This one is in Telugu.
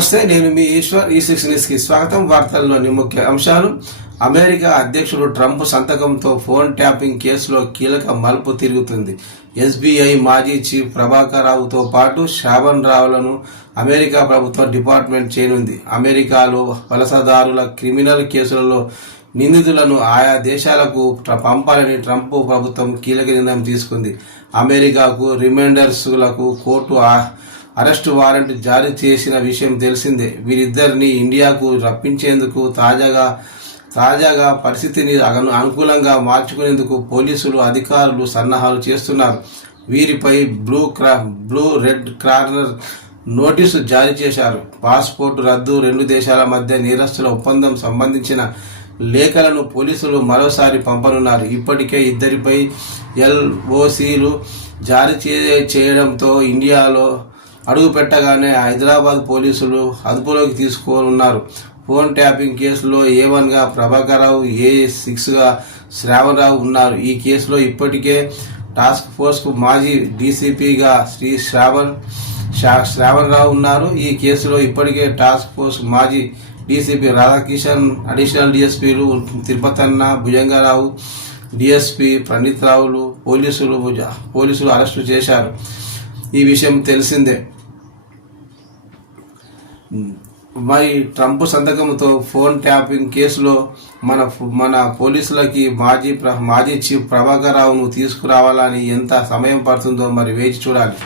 నమస్తే, నేను మీ ఈశ్వర్. ఈ6 న్యూస్కి స్వాగతం. వార్తల్లోని ముఖ్య అంశాలు. అమెరికా అధ్యక్షుడు ట్రంప్ సంతకంతో ఫోన్ ట్యాపింగ్ కేసులో కీలక మలుపు తిరుగుతుంది. ఎస్బీఐ మాజీ చీఫ్ ప్రభాకర్ రావుతో పాటు శ్రావణ్ రావులను అమెరికా ప్రభుత్వం డిపార్ట్మెంట్ చేయనుంది. అమెరికాలో వలసదారుల క్రిమినల్ కేసులలో నిందితులను ఆయా దేశాలకు పంపాలని ట్రంప్ ప్రభుత్వం కీలక నిర్ణయం తీసుకుంది. అమెరికాకు రిమైండర్స్లకు కోర్టు అరెస్టు వారెంట్ జారీ చేసిన విషయం తెలిసిందే. వీరిద్దరిని ఇండియాకు రప్పించేందుకు తాజాగా పరిస్థితిని అనుకూలంగా మార్చుకునేందుకు పోలీసులు అధికారులు సన్నాహాలు చేస్తున్నారు. వీరిపై బ్లూ రెడ్ కార్నర్ నోటీసు జారీ చేశారు. పాస్పోర్టు రద్దు, రెండు దేశాల మధ్య నేరస్తుల ఒప్పందం సంబంధించిన లేఖలను పోలీసులు మరోసారి పంపనున్నారు. ఇప్పటికే ఇద్దరిపై ఎల్ఓసీలు జారీ చేయడంతో ఇండియాలో అడుగుపెట్టగానే హైదరాబాద్ పోలీసులు అదుపులోకి తీసుకోనున్నారు. ఫోన్ ట్యాపింగ్ కేసులో ఏ1గా ప్రభాకర్ రావు, ఏ6గా శ్రావణ్ రావు ఉన్నారు. ఈ కేసులో ఇప్పటికే టాస్క్ ఫోర్స్కు మాజీ డీసీపీగా శ్రావణ్ రావు ఉన్నారు. ఈ కేసులో ఇప్పటికే టాస్క్ ఫోర్స్ మాజీ డీసీపీ రాధాకిషన్, అడిషనల్ డీఎస్పీలు తిరుపతన్న, భుజంగరావు, డిఎస్పీ ప్రణీత్ రావులు పోలీసులు అరెస్టు చేశారు. ఈ విషయం తెలిసిందే. మరి ట్రంప్ సంతకంతో ఫోన్ ట్యాపింగ్ కేసులో మన పోలీసులకి మాజీ చీఫ్ ప్రభాకర్ రావును తీసుకురావాలని ఎంత సమయం పడుతుందో మరి వేచి చూడాలి.